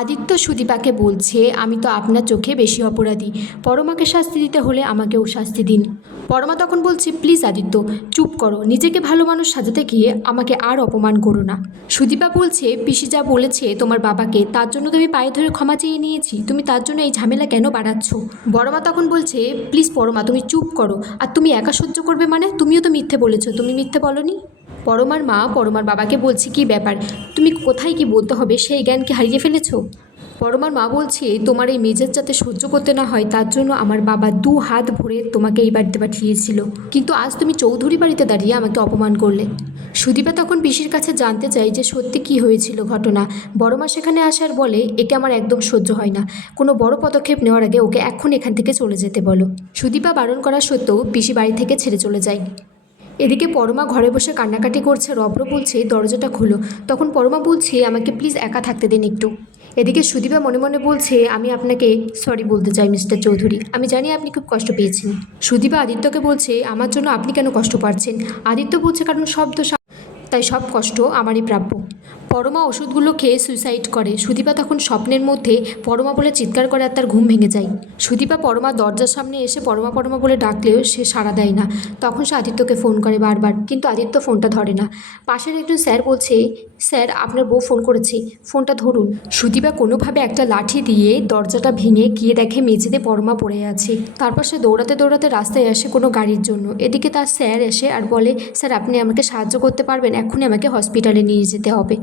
আদিত্য সুদীপাকে বলছে, আমি তো আপনার চোখে বেশি অপরাধী, পরমাকে শাস্তি দিতে হলে আমাকেও শাস্তি দিন। পরমা তখন বলছে, প্লিজ আদিত্য চুপ করো, নিজেকে ভালো মানুষ সাজাতে গিয়ে আমাকে আর অপমান করো না। সুদীপা বলছে, পিসি যা বলেছে তোমার বাবাকে তার জন্য তুমি পায়ে ধরে ক্ষমা চেয়ে নিয়েছি, তুমি তার জন্য এই ঝামেলা কেন বাড়াচ্ছ? বড়মা তখন বলছে, প্লিজ পরমা তুমি চুপ করো, আর তুমি একা সহ্য করবে মানে? তুমিও তো মিথ্যে বলেছো, তুমি মিথ্যে বলনি। পরমার মা পরমার বাবাকে বলছে, কি ব্যাপার, তুমি কোথায় কি বলতে হবে সেই জ্ঞান কি হারিয়ে ফেলেছো? পরমার মা বলছে, তোমার এই মেজাজ যাতে সহ্য করতে না হয় তার জন্য আমার বাবা 2 হাত ভরে তোমাকে এই বাড়িতে পাঠিয়েছিল, কিন্তু আজ তুমি চৌধুরী বাড়িতে দাঁড়িয়ে আমাকে অপমান করলে। সুদীপা তখন পিসির কাছে জানতে চাই যে সত্যি কি হয়েছিল ঘটনা। বড়মা সেখানে আসার বলে, একে আমার একদম সহ্য হয় না, কোনো বড় পদক্ষেপ নেওয়ার আগে ওকে এখন এখান থেকে চলে যেতে বলো। সুদীপা বারণ করা সত্ত্বেও পিসি বাড়ি থেকে ছেড়ে চলে যায়। এদিকে পরমা ঘরে বসে কান্নাকাটি করছে, রব্র বলছে দরজাটা খোলো। তখন পরমা বলছে, আমাকে প্লিজ একা থাকতে দিন একটু। এদিকে সুদীপা মনে মনে বলছে, আমি আপনাকে সরি বলতে চাই মিস্টার চৌধুরী, আমি জানি আপনি খুব কষ্ট পেয়েছেন। সুদীপা আদিত্যকে বলছে, আমার জন্য আপনি কেন কষ্ট পাচ্ছেন? আদিত্য বলছে, কারণ সব দোষ তাই সব কষ্ট আমারই প্রাপ্য। পরমা ওষুধগুলো খেয়ে সুইসাইড করে। সুদীপা তখন স্বপ্নের মধ্যে পরমা বলে চিৎকার করে আর তার ঘুম ভেঙে যায়। সুদীপা পরমা দরজার সামনে এসে পরমা পরমা বলে ডাকলেও সে সাড়া দেয় না। তখন সে আদিত্যকে ফোন করে বারবার, কিন্তু আদিত্য ফোনটা ধরে না। পাশের একজন স্যার বলছে, স্যার আপনার বউ ফোন করেছে, ফোনটা ধরুন। সুদীপা কোনোভাবে একটা লাঠি দিয়ে দরজাটা ভেঙে গিয়ে দেখে মেঝেতে পরমা পড়ে আছে। তারপর সে দৌড়াতে দৌড়াতে রাস্তায় আসে কোনো গাড়ির জন্য। এদিকে তার স্যার এসে আর বলে, স্যার আপনি আমাকে সাহায্য করতে পারবেন, এক্ষুনি আমাকে হসপিটালে নিয়ে যেতে হবে।